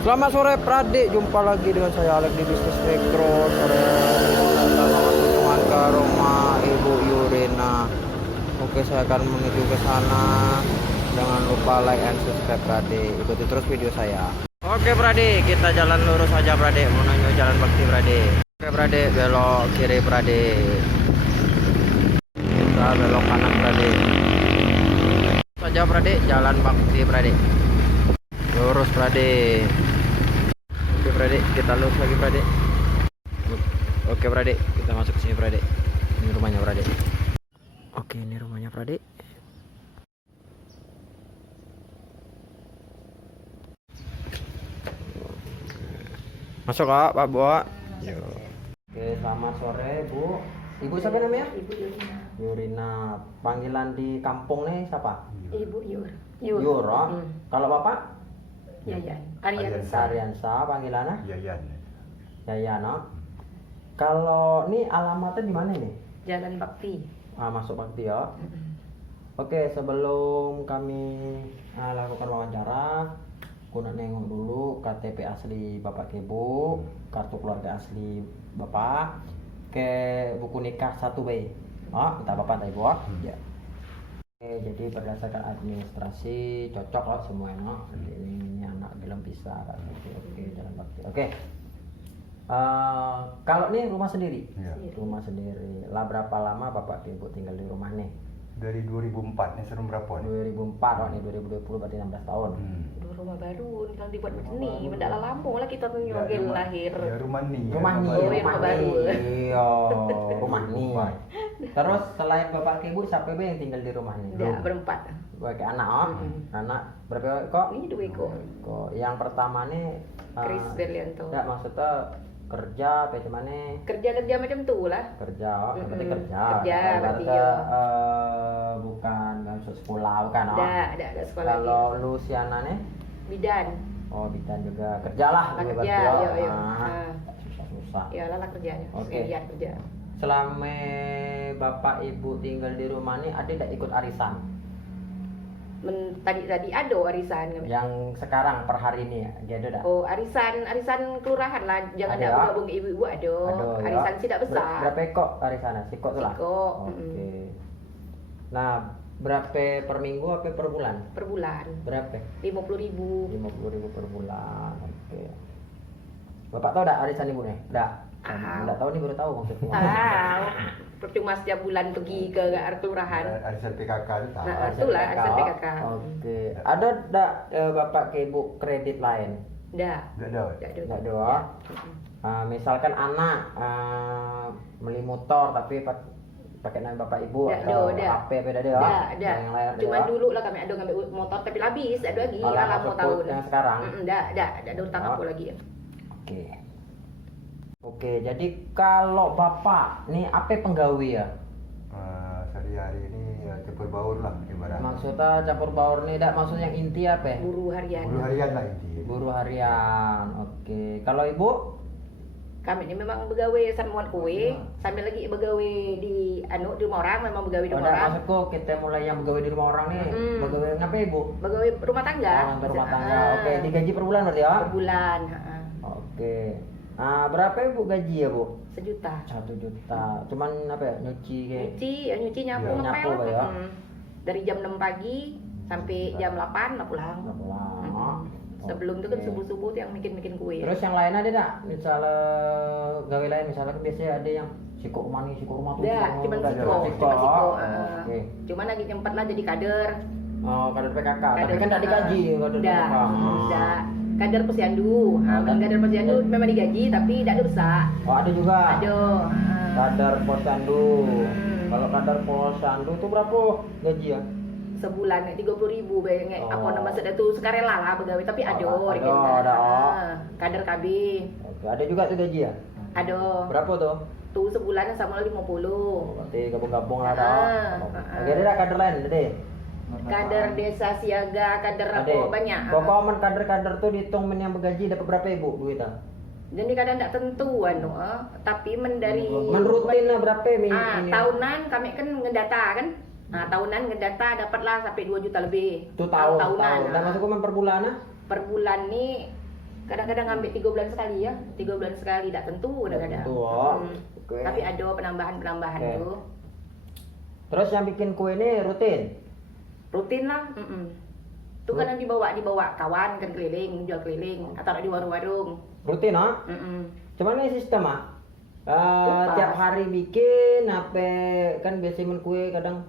Selamat sore Pradik, jumpa lagi dengan saya Alex di Bisnis Mikro. Sore kunjungan ke rumah Ibu Yurina. Oke, saya akan menuju ke sana. Jangan lupa like and subscribe Pradik. Ikuti terus video saya. Oke Pradik, kita jalan lurus aja Pradik, menuju Jalan Bakti Pradik. Oke Pradik, belok kiri Pradik. Kita belok kanan Pradik. Saja Pradik, Jalan Bakti Pradik. Lurus Pradik. Oke Pradik, kita lurus lagi Pradik. Oke Pradik, kita masuk ke sini Pradik. Ini rumahnya Pradik. Oke, ini rumahnya Pradik. Masuk Kak, Pak Bu. Yuk. Oke, selamat sore Bu. Ibu siapa namanya? Ibu Yurina. Yurina. Panggilan di kampung nih siapa? Ibu Yur. Kalau Bapak? Yayan. Ariansa. Ariansa, panggilannya? Yayan. Yayana. Kalau ini alamatnya di mana nih? Jalan Bakti. Masuk Bakti ya. Oke, sebelum kami lakukan wawancara, aku nak nengok dulu KTP asli Bapak Ibu, kartu keluarga asli Bapak, ke buku nikah 1B. Minta Bapak tak Ibu. Ya. Oke, jadi berdasarkan administrasi cocok lah semuanya. Ini anak belum bisa. Oke, Jalan Bakti. Oke. Kalau nih rumah sendiri, Ya. rumah sendiri. Lah berapa lama Bapak Ibu tinggal di rumah nih? Dari 2004 nih serem berapa nih? 2004, nih 2020 berarti 16 tahun. Dua rumah baru nih dibuat macam ni. Mendak lampung lah kita tuh nyogel lahir. Ya rumah nih. Rumah nih, baru. rumah Rumah nih. baru. Iya, rumah nih. Terus selain Bapak Ibu, siapa yang tinggal di rumah nih? Ya, berempat. Bagi anak, anak berapa kok? Ini dua ekor. Kok yang pertama nih Chris Berlianto. ya maksudnya kerja apa gimana? Kerja macam tu lah. Kerja, berarti kerja. Kerja, berarti Ibaratnya, ya. bukan masuk sekolah bukan? Ada sekolah Kalau lagi. Luciana nih? Bidan. Oh, bidan juga. Kerjalah Kerja, berarti, yo. susah. Ya lah kerjanya. Oke. Lihat kerja. Selama Bapak Ibu tinggal di rumah nih, ada tidak ikut arisan? Tadi ada arisan kami. Yang sekarang per hari ini ya, ada tak? Oh, arisan kelurahan lah. Jangan Ada, nak ya? bergabung ke ibu-ibu ada. Ada, Arisan ya. tidak besar. Berapa ekor arisannya? Sikok tuh lah? Sikok, Oke. Nah, berapa per minggu apa per bulan? Per bulan. Berapa? 50.000. 50.000 per bulan. Oke. Bapak tahu tak arisan ibu nih? Enggak. Enggak tahu nih, baru tahu maksudnya. Tahu. Percuma setiap bulan pergi ke kelurahan. Arisan PKK itu tak. Nah, itulah arisan PKK. Oke. Ada enggak Bapak ke Ibu kredit lain? Dah. Enggak ada. Enggak ada. Misalkan anak beli motor tapi pakai nama Bapak Ibu Dah, atau dah. HP beda dia. Dah. Cuma dulu lah kami ada ngambil motor tapi habis, ada lagi. Malah Lama masuk tahun. yang sekarang. Dah ada utang aku lagi. Oke. Oke, jadi kalau Bapak nih apa penggawe ya? Sehari-hari ini ya campur baur lah ibaratnya. Maksudnya campur baur nih, dak maksud yang inti apa? Buruh harian. Buruh harian lah inti. Buruh harian. Oke. Kalau Ibu? Kami ini memang begawe sambil kue, sambil lagi begawe di rumah orang, memang begawe di rumah orang. Maksudku kita mulai yang begawe di rumah orang nih. Begawe ngapa Ibu? Begawe rumah tangga. Rumah tangga. Oke, digaji per bulan berarti ya? Per bulan. Oke. Berapa Ibu gaji ya, Bu? 1 juta. 1 juta. Cuman apa ya? Nyuci kayak Nyuci nyapu Ya, nyapu, ngepel. ya. Dari jam 6 pagi sampai jam 8 lah pulang. nggak pulang. Sebelum itu kan Oke. subuh-subuh tuh yang bikin kue. Terus yang lain ada tak? Misalnya gawe lain, misalnya kan biasanya ada yang sikok rumah nih, sikok rumah tuh. Enggak, sikok cuma rumah, siko. sikok. Oke. Cuma lagi nyempet lah jadi kader. Oh, kader PKK. Tapi Kader kan tidak digaji kader Enggak, PKK. enggak. Kader posyandu. Kader posyandu memang digaji tapi tidak ada besar. Oh, ada juga. Ada. Kader posyandu. Kalau kader posyandu itu berapa gaji ya? Sebulan 30.000 bayangnya. Oh. Aku nama sedang tu sukarela lah begawe tapi ada. Ada. Kader KB. Oke, ada juga tuh gaji ya? Ada. Berapa tuh? Tuh sebulan sama 50. Berarti gabung-gabung lah Ah, dah. Oke, ada kader lain, ada. Kader desa siaga, kader apa banyak. Pokoknya kader-kader tuh dihitung yang bergaji dapat berapa Ibu duitnya? Jadi kadang tidak tentu tapi dari Menrutin lah berapa ini? tahunan kami kan ngedata kan. Tahunan ngedata dapatlah sampai 2 juta lebih. Itu tahunan. Tahunan. Dan masuk per bulan Per bulan nih Kadang-kadang ngambil 3 bulan sekali ya, 3 bulan sekali, tak tentu kadang-kadang. tentu, oh. Mm. Oke. Tapi ada penambahan-penambahan Oke. tuh. Terus yang bikin kue ini rutin? Rutin lah. Tuh kadang dibawa kawan kan keliling, jual keliling atau di warung-warung. Rutin, ah? Cuman ini sistem, ah? Upah. Tiap hari bikin, apa kan biasanya men kue kadang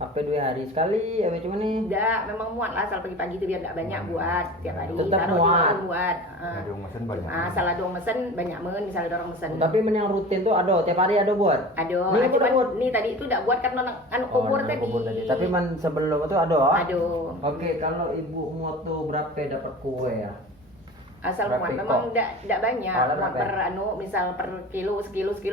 apa 2 hari sekali, apa cuman nih? Enggak, memang muat lah asal pagi-pagi itu biar enggak banyak buat tiap hari. Tetap Taruh di muat. warung buat. Ada yang mesen banyak. Asal ada orang mesen banyak men, misalnya ada orang mesen. Tapi men yang rutin tuh ada, tiap hari ada buat. Ada, Ini cuman buat. nih tadi itu enggak buat karena anu kubur Oh, tadi. kubur tadi. Tapi men sebelum itu ada, ah? Aduh. Oke, kalau ibu mau tuh berapa dapat kue ya? Asal Berapa muat ekor? memang enggak banyak. Oh, Muat berapa? per misal per sekilo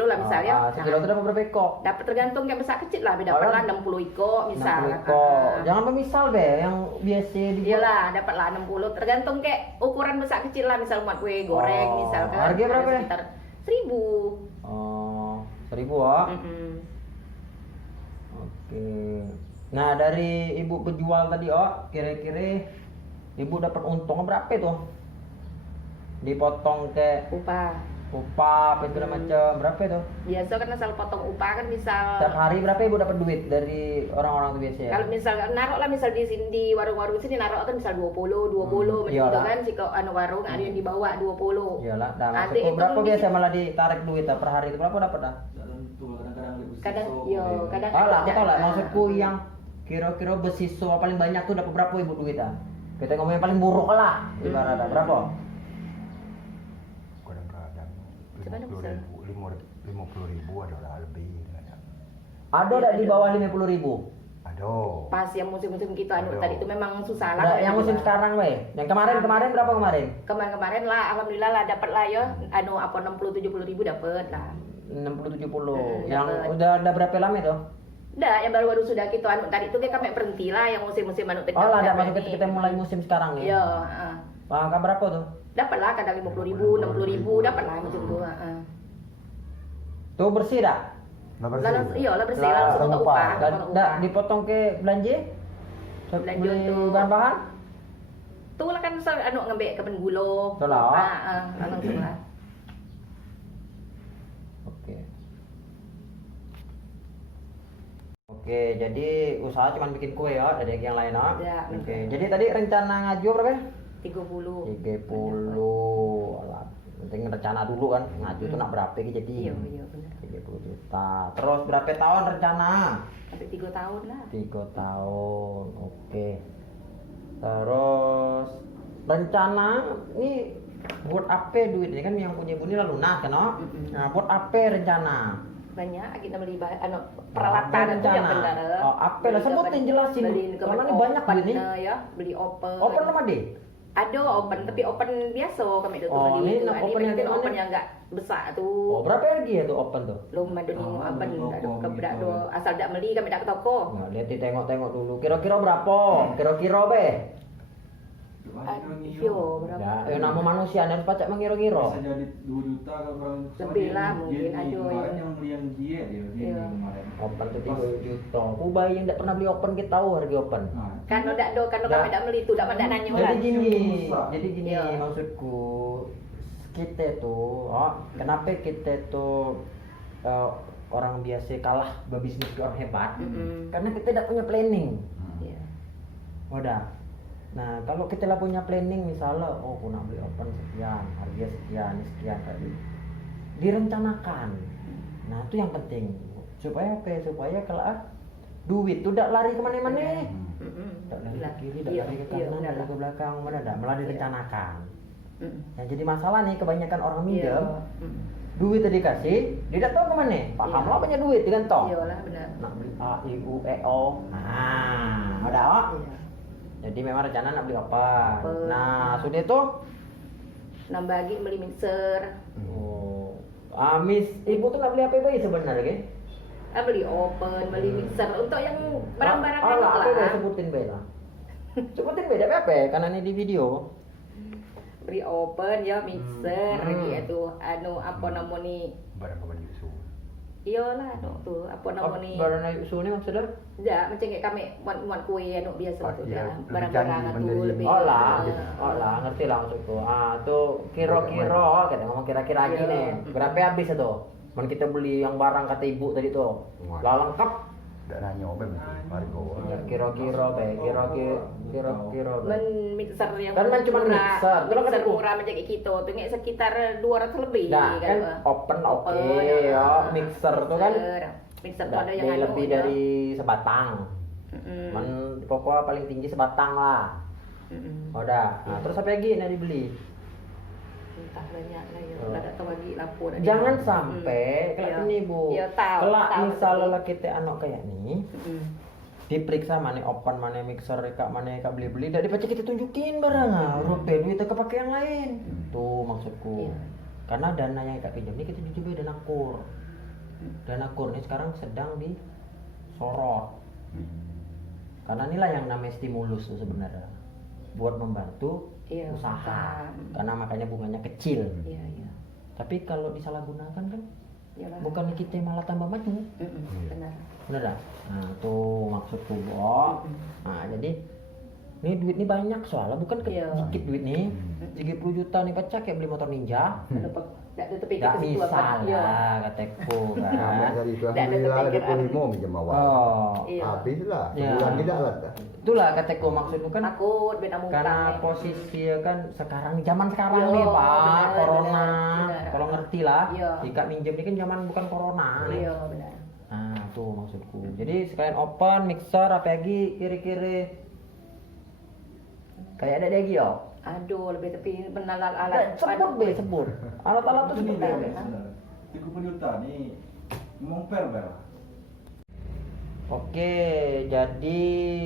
lah misalnya. Sekilo itu dapat berapa ekor? Dapat tergantung yang besar kecil lah, beda Oh, lah 60 ekor misal. 60 ekor. Ah. Jangan memisal be, yang biasa dibuat. Iyalah, dapatlah 60 tergantung kayak ukuran besar kecil lah, misal muat kue goreng Oh, misalkan. harga berapa ada ya? Sekitar 1.000. Oh, 1.000 ah. Oke. Nah, dari ibu penjual tadi, oh, kira-kira ibu dapat untung berapa tuh? Dipotong ke Upah. upah apa segala macam, berapa tuh? Biasa kan asal potong upah kan misal Setiap hari berapa ibu dapat duit dari orang-orang tuh biasa ya? kalau misal naruh lah misal di sini di warung-warung sini naruh kan misal 20 macam iyalah. itu kan si anu warung ada yang dibawa 20. Iyalah, nah Nanti maksudku itu berapa di- biasa malah ditarik duit ah, per hari itu berapa dapat dah? Kadang kadang Kalah, aku ada. tahu lah maksudku yang kira-kira besiso paling banyak tuh dapat berapa ibu duit ah? Kita ngomongin paling buruk lah, ibaratnya berapa? Kadang-kadang Gimana 50.000 adalah lebih. kadang. Ada enggak di bawah 50.000? Ada. Pas yang musim-musim gitu anu Aduh. tadi itu memang susah lah. Ada yang kalau musim dijual. sekarang weh. Yang kemarin berapa kemarin? Kemarin lah alhamdulillah lah dapat lah ya anu apa 60-70 ribu dapat lah. 60-70. Yang Dapat. udah berapa lama itu? Dah yang baru-baru sudah gitu anu tadi itu kayak kami berhenti lah yang musim-musim anu tadi. Oh lah, ada dapat masuk ini. kita mulai musim sekarang ya. Iya, Angka berapa tuh? dapat lah kadang 50 ribu, 60 ribu dapat lah macam tu. Tuh bersih dah? Nah, bersih. Lalu iya lah bersih Lah, lah langsung untuk upah. upah. Dan untuk dah upah. dipotong ke belanja? Belanja Beli untuk- bahan-bahan? Tu lah kan misal anu ngambil ke penggula. Betul lah. Langsung lah. Oke. Oke, jadi usaha cuma bikin kue ya, ada yang lain ah. Ya, Oke, betul. jadi tadi rencana ngaju berapa? 30. 30. Alah, penting rencana dulu kan. Ngaju tuh nak berapa gitu jadi? Iya, iya benar. 30 juta. Terus berapa tahun rencana? Sampai 3 tahun lah. 3 tahun. Oke. Terus rencana ini buat apa duit ini kan yang punya ibu ini lalu lunas kan, no? Nah, buat apa rencana? Banyak kita beli anu Apa peralatan itu yang rencana? benar. Oh, apa lah sebutin jelasin. Beli Karena ini banyak duit nih. ya, beli open. Open sama deh. Ada open tapi open biasa kami itu Oh, beli ini itu. nak Ini open yang penting gimana? open yang enggak besar Oh, tuh. berapa harga ya tuh open tuh? Lomba dulu open toko ada kebedak gitu. do asal dak beli kami dak ke toko. Nah, lihat ditengok-tengok dulu. Kira-kira berapa? Kira-kira be? Yo, berapa? Ya, nama manusia harus pacak mengira-ngira. Bisa jadi 2 juta kalau Lebih lah, mungkin ada kemarin yang- yang liang diet ya, dia Iya. kemarin. Open tuh 3 juta. Aku bayi yang tidak pernah beli open kita tahu harga open. Nah, Kan dak do kan Ya. kami dak beli tu dak nanya Jadi orang. gini, Susah. jadi gini Iya. maksudku kita tuh, kenapa kita tuh orang biasa kalah berbisnis ke orang hebat? Karena kita tidak punya planning. Iya. Udah. Nah, kalau kita lah punya planning misalnya, oh aku nak beli open sekian, harga sekian, sekian tadi. Direncanakan. Nah, itu yang penting. Supaya apa? Supaya kalau duit tuh tidak lari kemana-mana. Tidak lari ke kiri, tidak Iya, lari ke iya, kanan, benar tidak lah. ke belakang, mana dah, malah Iya. direncanakan. Mm. Nah, jadi masalah nih kebanyakan orang Iya. minjem, duit tadi dikasih, dia tidak tahu kemana. Paham Iya. lah punya duit dengan toh. Iya lah benar. Nak beli A, I, U, E, O. Nah, ada oh. Iya. Jadi memang rencana nak beli apa? Apa. Nah, sudah itu. Nambah lagi beli mixer. Oh, Miss, ibu tuh nak beli apa bayi sebenarnya? Ke? Beli open, beli mixer untuk yang barang-barang Ah, anu lah, aku udah lah. sebutin bela. Sebutin beda apa? Karena ini di video. Beli open ya mixer Hmm. gitu anu apa namanya Barang kembali usul. Iyalah tu apa nama ni? Barang naik suni maksudnya? Ya, macam kayak kami muat kue biasa tu Ya, lah. lebih Barang-barang canggih tu benda lebih. Oh lah, Ah. ngerti lah maksudku. Tuh kira-kira, kita ngomong kira-kira lagi Iya. nih. Berapa habis itu? Man kita beli yang barang kata ibu tadi tuh. Wah. Lah lengkap. Tak nanya apa mesti. Mari kau. Kira-kira kira-kira. Men mixer yang Kan cuma mixer. Terus mixer kan murah macam kayak gitu tu ingat sekitar 200 lebih Nah, kan open oke ya. Mixer tuh kan mixer tu ada yang dari lebih ya. dari sebatang. Mm-mm. Man pokoknya paling tinggi sebatang lah. Mm-mm. Udah. Nah, terus apa lagi yang dibeli? Entah banyak lah ya. Oh. Tak tahu lagi lapor dah. Jangan sampai kelak Ya. ini Bu. Ya, tahu, Kelak tahu misalnya betul. lah kita anak kayak nih, Mm-mm. diperiksa mana open, mana mixer, mana kak beli-beli, dari baca kita tunjukin barang rupiah duitnya kepake yang lain. Tuh maksudku. Iya. Karena dana yang kak pinjam ini kita juga dana kur. Dana kur ini sekarang sedang disorot. Karena inilah yang namanya stimulus tuh sebenarnya. Buat membantu Iya, usaha. usaha. Karena makanya bunganya kecil. Iya, iya. Tapi kalau disalahgunakan kan Iyalah. bukan kita malah tambah maju. Mm-mm. Benar. Bener dah? Nah tuh maksudku Bo. Nah jadi ini duit ini banyak soalnya bukan Iya. sedikit duit nih. 30 juta nih pecah kayak beli motor ninja. Tak ada terfikir Gak ke situ apa. bisa Ya. lah kataku Nah, kan. dari itu Tak ada alhamdulillah ada kepikiran. 25 pinjam awal. Oh Iya. Habislah. Ya. Sebulan tidak lah. itulah kataku maksudku kan Takut beda muka. karena posisi ya kan sekarang zaman sekarang Yo, nih Pak benar, corona benar. kalau ngerti lah Iya. jika minjem ini kan zaman bukan corona nih. Iya, benar. Nah tuh maksudku jadi sekalian open mixer apa lagi kiri-kiri kayak ada lagi yo Aduh, lebih tapi benar alat. sebut be sebut alat-alat tuh sebut Itu dia be. sebenarnya. 30 juta nih memang fair fair. Oke jadi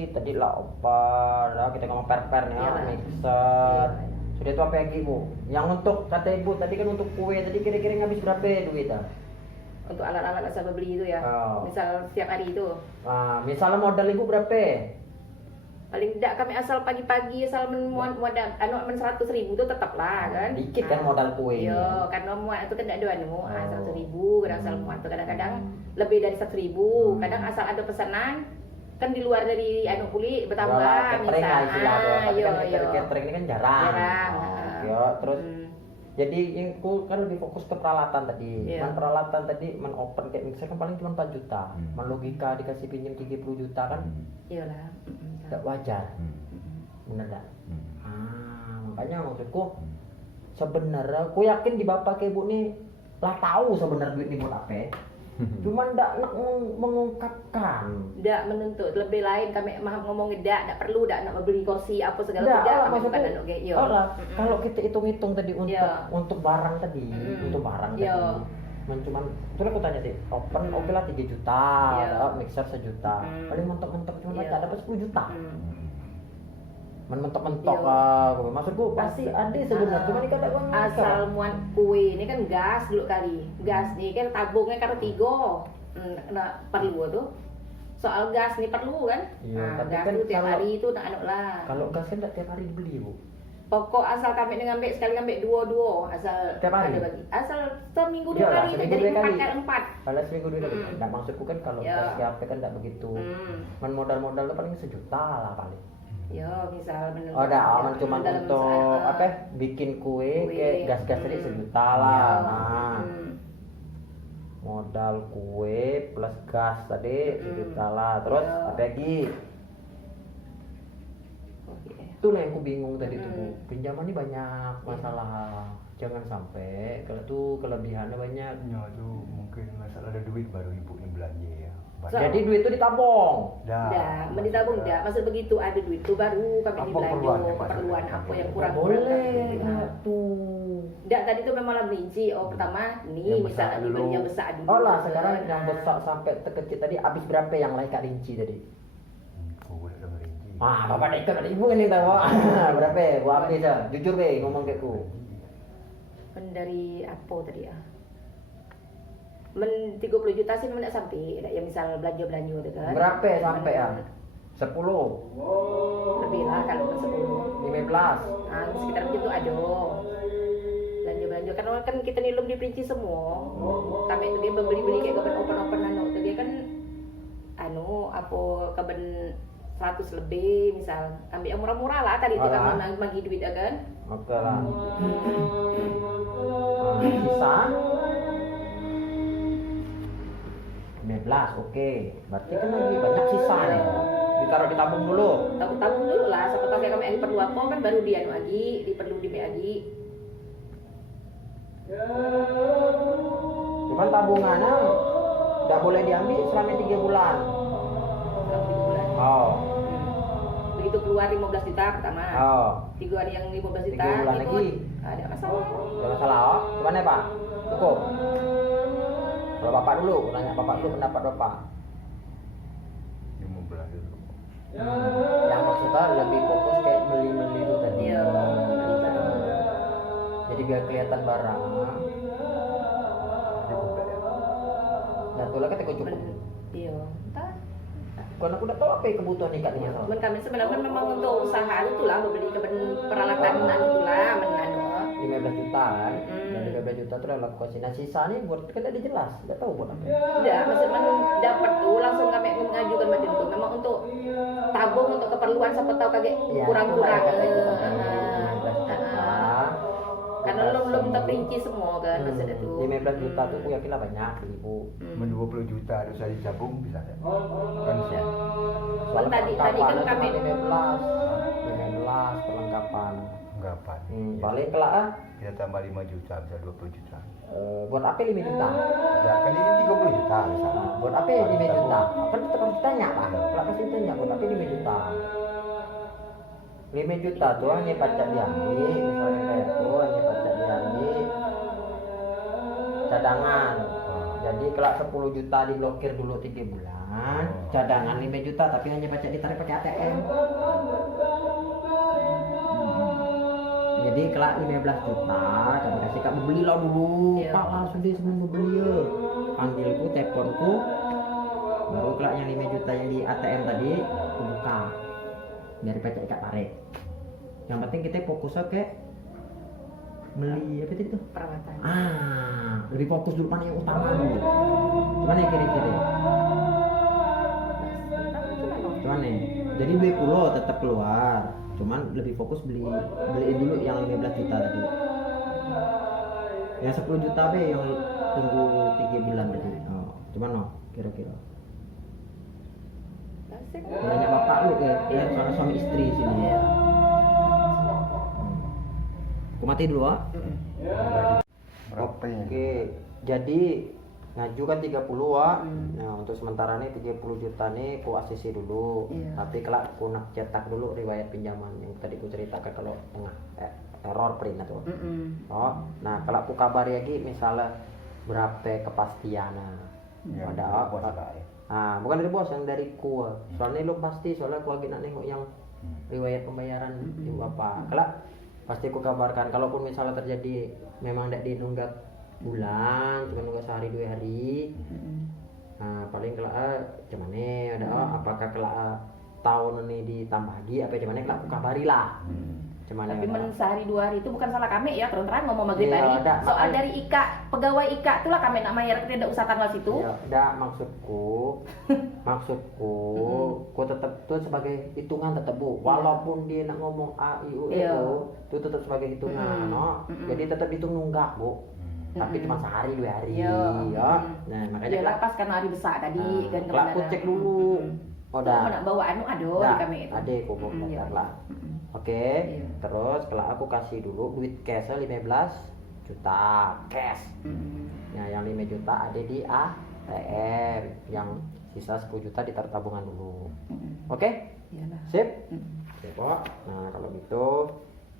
tadi lah open lah kita ngomong per nih ya Iyalah. mixer Iya. sudah itu apa lagi Bu yang untuk kata ibu tadi kan untuk kue tadi kira-kira ngabis berapa duit ah? Untuk alat-alat asal beli itu ya. Oh. Misal setiap hari itu. Nah, misalnya modal ibu berapa? Paling tidak kami asal pagi-pagi asal memuat modal 100.000 itu tetaplah kan. Dikit kan modal kue. Iya, karena muat itu kan tidak ada Oh. 100.000, kadang asal muat itu kadang-kadang lebih dari 100.000, kadang asal ada pesanan kan di luar dari puli bertambah catering lah istilahnya. Tapi Iya, kan iya. catering ini kan jarang. Jarang. Ya, terus Hmm. jadi yang ku kan lebih fokus ke peralatan tadi. Iya. Man peralatan tadi man open kayak mixer kan paling cuma 4 juta. Hmm. Man logika dikasih pinjam 30 juta kan Iyalah. tidak wajar. Bener dah. Makanya maksudku sebenarnya aku yakin di bapak ke ibu nih lah tahu sebenarnya duit ini buat apa. Cuman ndak nak mengungkapkan. Tidak menuntut lebih lain kami ngomong tidak perlu nak beli kursi apa segala Ndak, tidak lah, kami maksudku, bukan kayak iya. lah, kalau kita hitung-hitung tadi untuk Iya. untuk barang tadi, Mm. untuk barang Iya. tadi. Cuman itu aku tanya deh, open Mm. oke lah 3 juta, Iya. mixer 1 juta. Mm. Paling mentok-mentok cuma Iya. baca dapat 10 juta. Mentok-mentok Iya. maksudku pasti ada sebenarnya, cuma ini kadang asal muat kue ini kan gas dulu kali. Gas nih kan tabungnya karo 3. Nah, perlu tuh. Soal gas nih perlu kan? Iya, Nah, tapi gas kan tuh tiap kalau- hari itu nak anu lah. Kalau gas kan tidak tiap hari dibeli bu. Pokok asal kami ngambil sekali ngambil dua asal Tiap hari? ada bagi. Asal seminggu 2 Iyalah, kali itu seminggu jadi 2 4 kali. kali 4. Kalau seminggu dulu Mm. nggak maksudku kan kalau Iya. gas GAP kan tidak begitu. Man modal-modal tuh paling 1 juta lah paling. Ya, misal menentukan. Oh, dah, aman cuma dalam untuk usaha. apa? Bikin kue, kayak gas-gas tadi 1 juta lah. Iya. Nah, modal kue plus gas tadi 1 juta lah. Terus Iya. apa lagi? Oke. Itu lah yang aku bingung tadi tuh Bu. Mm. Pinjaman ini banyak masalah. Jangan sampai kalau tuh kelebihannya banyak. Ya tu mungkin masalah ada duit baru ibu yang belanja ya. Jadi duit itu ditabung. Dah, menditabung dah. Masa begitu ada duit tu baru kami Apa dibelanja keperluannya, keperluan Mas? apa yang Nggak kurang boleh Nah, tuh. Dah tadi tu memang lah berinci. Oh, pertama ni Yang misal besar dibeli dulu. yang besar dulu. Oh lah sekarang Nah. yang besar sampai terkecil tadi habis berapa yang lain Kak Rinci tadi? Kau boleh dengar rinci. Ah, bapak dah ikut ada ibu ini tahu. Berapa? Gua habis dah. Jujur be ngomong ke ku. Kan dari apa tadi ya? 30 juta sih tidak sampai. Ya misal belanja-belanja tu kan. Berapa sampai ya? 10, Lebih lah kalau ke 10. 15. Sekitar begitu ada. Belanja-belanja karena kan kita nih belum diperinci semua. Kami itu dia beli kayak kapan open anu, dia kan anu apa kapan 100 lebih misal, ambil yang murah-murah lah tadi itu Alah. kamu bagi duit ya kan. Oke lah. Sisa 15, oke. Berarti kan lagi banyak sisa nih. Ditaruh di tabung dulu. Tabung dulu lah, siapa tahu kayak kami perlu apa kan baru dia anu lagi, diperlu di lagi. Cuman tabungannya nggak boleh diambil selama 3 bulan. Selama 3 bulan. Oh. Begitu keluar 15 juta pertama. Oh. 3 hari yang 15 juta 3 bulan ikut. lagi. Ada masalah. Gak masalah. Oh. Cuman ya Pak, cukup. Kalau Bapak dulu, nanya Bapak dulu pendapat Bapak. 15 itu. Yang maksudnya lebih fokus kayak beli-beli itu tadi. Iya. Jadi biar kelihatan barang. Cukup tak ya? Dan tuh lah kata kau cukup. Iya. Entah. Karena aku udah tahu apa yang kebutuhan ikan ini. Cuman kami sebenarnya memang untuk usaha itu lah, membeli peralatan itu lah, menanu. 15 juta kan. Hmm. Dan 15 juta itu adalah kos. Nah sisa nih buat kan ada jelas, nggak tahu buat apa. Udah, maksudnya dapat tuh langsung kami mengajukan macam itu. Memang untuk tabung untuk keperluan siapa tahu kaget Ya, kurang-kurang. itu lah, kata itu. 15 Ah, juta. Karena belum terperinci semua kan maksudnya tuh. 15 juta tuh aku yakin lah banyak Ibu. Men 20 juta harus saya dicabung bisa ya? Kan bisa. Kan tadi kan kami 15 perlengkapan. Anggapan. Paling kelak ah. Kita tambah 5 juta bisa 20 juta. Buat apa 5 juta? Ya kan ini 30 juta misalnya. Buat apa 5 juta? Kan tetap harus ditanya Pak. Kelak pasti ditanya buat apa 5 juta? 5 juta tuh hanya pajak diambil, misalnya kayak tuh hanya pajak diambil cadangan. Jadi kelak 10 juta diblokir dulu 3 bulan, cadangan 5 juta tapi hanya pajak ditarik pakai ATM. Jadi kelak 15 juta, kami kasih kak beli lah dulu. Iya. Pak lah sudah sebelum beli ya. Panggilku, teleponku, baru kelak yang 5 juta yang di ATM tadi, aku buka. Dari pajak ikat tarik. Yang penting kita fokusnya ke beli apa itu? Perawatan. Lebih fokus dulu mana yang utama dulu. Cuman yang kiri-kiri. Cuman nih, jadi duit pulau tetap keluar. Cuman lebih fokus beliin dulu yang 15 juta tadi. Yang 10 juta be yang tunggu 3 bulan tadi. Oh, cuman no, kira-kira. Banyak bapak lu ya, soalnya suami istri sini ya. Aku mati dulu ah. Berapa ya? Oke, jadi ngaju kan 30 ah. Nah, untuk sementara nih 30 juta nih ku ACC dulu. Iya. Tapi kelak aku nak cetak dulu riwayat pinjaman yang tadi ku ceritakan kalau tengah error print atau. Oh, nah kalau aku kabari lagi misalnya berapa kepastian Ya, ada buat apa? lah ya. Bukan dari bos, yang dari ku. Soalnya lu pasti, soalnya aku lagi nak nengok yang riwayat pembayaran ibu bapak. Kelak pasti aku kabarkan. Kalaupun misalnya terjadi memang tidak dinunggak bulan, cuma nunggak sehari 2 hari. Nah, paling kelak cuman ada apakah kelak tahun ini ditambah lagi apa cuman kelak aku kabari lah. Cuman Tapi sehari 2 hari itu bukan salah kami ya, terang-terang ngomong maghrib Iya, tadi. ada, Soal makanya- dari IKA, pegawai IKA itulah kami nak bayar, tidak usah tanggal situ. Ya, enggak maksudku, ku tetap tuh sebagai hitungan tetap Bu. Walaupun dia nak ngomong A I U E Iya. itu tetap sebagai hitungan, no. Jadi tetap hitung nunggak Bu. Tapi cuma sehari 2 hari, Iya. ya. Nah, makanya Dia kelak lepas karena hari besar tadi kan kelak aku cek dulu. Oh, Udah. dah. Nak bawa anu ado di Dah, kami itu. Ade ku mau Iya. daftar lah. Oke, Iya. terus kelak aku kasih dulu duit cashnya 15 juta cash. Nah, yang 5 juta ada di ATM, yang sisa 10 juta ditaruh tabungan dulu. Oke? Iyalah. Sip? Sip, Pak. Nah, kalau gitu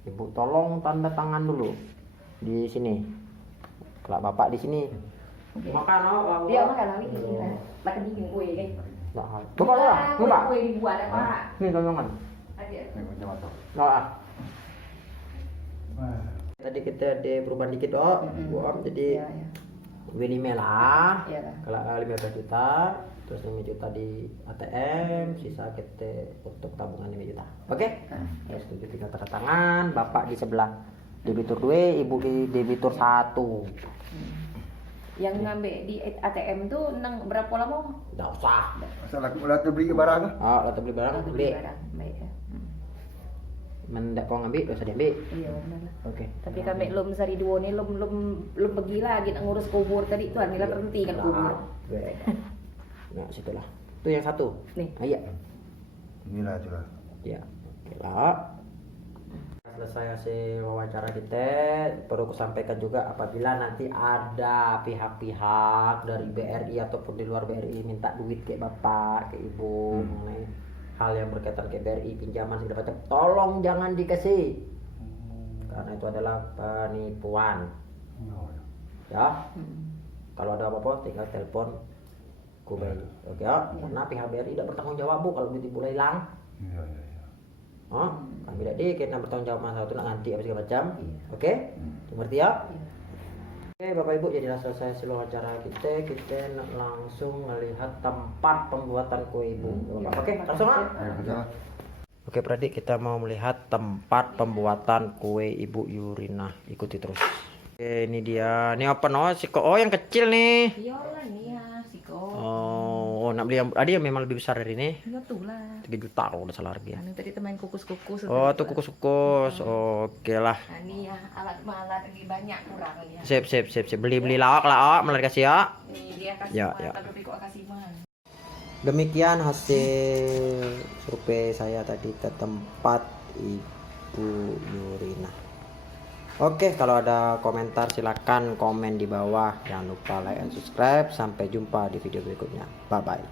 Ibu tolong tanda tangan dulu di sini. Kalau Bapak di sini. Makan, oh, Dia makan lagi ini lah. Makan dingin kue kan. Nah, Bapak lah, Bapak. Kue dibuat apa? Nih, tangan. Ada. Ini macam apa? Nah, tadi kita ada perubahan dikit, oh. Bu Om, jadi Iya, iya. W5 lah. Iyalah. Kalau 15 juta, terus 5 juta di ATM, sisa kita untuk tabungan 5 juta. Oke? Terus itu tinggal tanda tangan, Bapak di sebelah Debitur 2, ibu debitur 1. Yang ngambil di ATM tuh nang berapa lama? Nggak usah. Asal aku lah tu beli barang. Oh, atau beli barang, Atau beli. barang. Baik ya. Mendak kau ngambil, dosa diambil. Iya benar. Oke. Tapi kami belum sari dua nih, belum pergi lagi nak ngurus kubur tadi tuh nila berhenti kan kubur. Nah, situlah. Itu yang satu. Nih. Ah, iya. Inilah tu lah. Ya. Oke lah. Selesai hasil wawancara kita, perlu kusampaikan juga apabila nanti ada pihak-pihak dari BRI ataupun di luar BRI minta duit ke bapak, ke ibu mengenai hal yang berkaitan ke BRI, pinjaman segala macam, tolong jangan dikasih karena itu adalah penipuan ya. Kalau ada apa-apa tinggal telepon ku BRI, oke ya? Karena pihak BRI tidak bertanggung jawab bu kalau duit ibu hilang. Iya, iya, iya. Oh, kami tidak kita bertanggung jawab masalah itu nak ganti apa segala macam. Oke? Mengerti ya? Oke, Bapak Ibu, jadilah selesai seluruh acara kita nak langsung melihat tempat pembuatan kue ibu. Bapak. Oke, langsung ah. Ayo kita. Oke, Pradik, kita mau melihat tempat pembuatan kue ibu Yurina. Ikuti terus. Oke, ini dia. Ini apa no? Oh, yang kecil nih. Iya lah nih ya, Siko. Oh, nak beli yang ada yang memang lebih besar dari ini. Iya tuh lah. 3 juta kalau udah salah harga. Anu tadi teman kukus-kukus. Oh, tuh kukus-kukus. Oke lah. Ini ya alat lagi banyak kurang ya. Sip. Beli lawak lah, malah dikasih ya. Nih dia kasih Ya, ya, ya. tapi kok kasih mahal. Demikian hasil survei saya tadi ke tempat Ibu Yurina. Oke, kalau ada komentar silakan komen di bawah. Jangan lupa like dan subscribe. Sampai jumpa di video berikutnya. Bye bye.